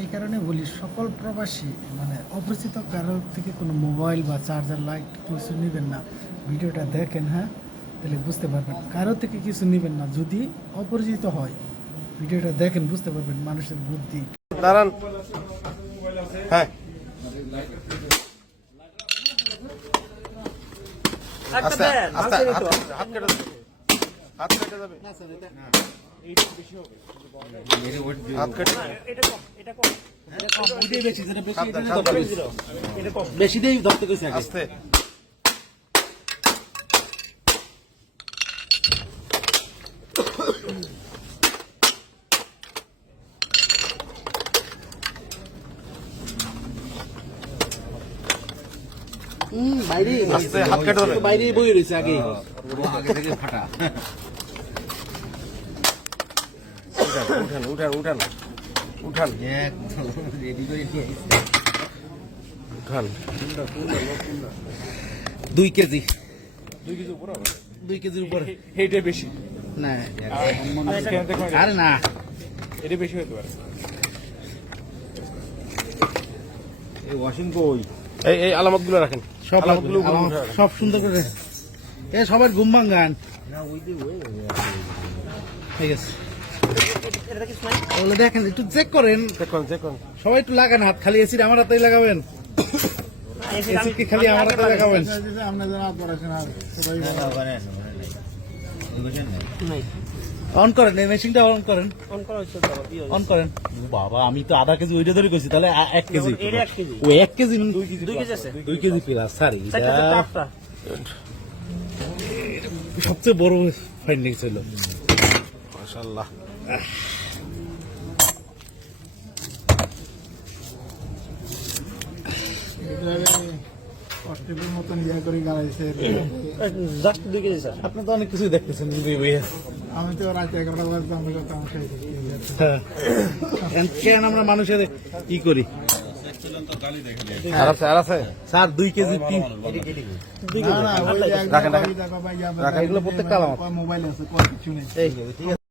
এই কারণে বলি সকল প্রবাসী মানে অপরিচিত কারো থেকে কোনো মোবাইল বা চার্জার লাইট কিছু নেবেন না। ভিডিওটা দেখেন, হ্যাঁ, তাহলে বুঝতে পারবেন। কারো থেকে কিছু নেবেন না, যদি অপরিচিত হয় ভিডিওটা দেখেন, বুঝতে পারবেন মানুষের বুদ্ধি। দাঁড়ান, হ্যাঁ আস্তে আস্তে হাত কেটে যাবে, হাত কেটে যাবে, হাত কেটে বেশি দিয়ে ধরতে গেছে আস্তে। বাইরে আস্তে হাত কেটে যাবে, বাইরে বই রয়েছে আগে ফাটা। উঠান উঠান উঠান উঠান উঠান। 2 কেজি 2 কেজি উপরে হবে, 2 কেজির উপরে। এইটা বেশি না আরে না, এটা বেশি হতে পারে। এই ওয়াশিং কই এই এই আলামতগুলো রাখেন, সব আলামতগুলো উপরে উঠে রাখেন। সব সুন্দর করে এ সবার ঘুম ভাঙান। ঠিক আছে, ওগুলো দেখেন, একটু চেক করেন, দেখুন দেখুন, সবাই একটু লাগান হাত। খালি এসি আমার হাতেই লাগাবেন, এসি কি খালি আমার হাতে লাগাবেন? অন করেন, এই মেশিনটা অন করেন, অন করেন। বাবা, আমি তো আধা কেজি ওইটা ধরে কইছি, তাহলে 1 কেজি। ও 1 কেজি 2 কেজি প্লাস। স্যার, সবচেয়ে বড় ফাইন্ডিং ছিল। মাশাআল্লাহ। আপনি তো অনেক কিছুই দেখতেছেন। আমি তো রাত 11টা বাজে আমি করতাম। কেন আমরা মানুষের কি করি? আর আছে আর আছে স্যার 2 কেজি রাখেন রাখেন, এগুলো প্রত্যেকটা আলামত। মোবাইল আছে, কিছু নেই। ঠিক আছে।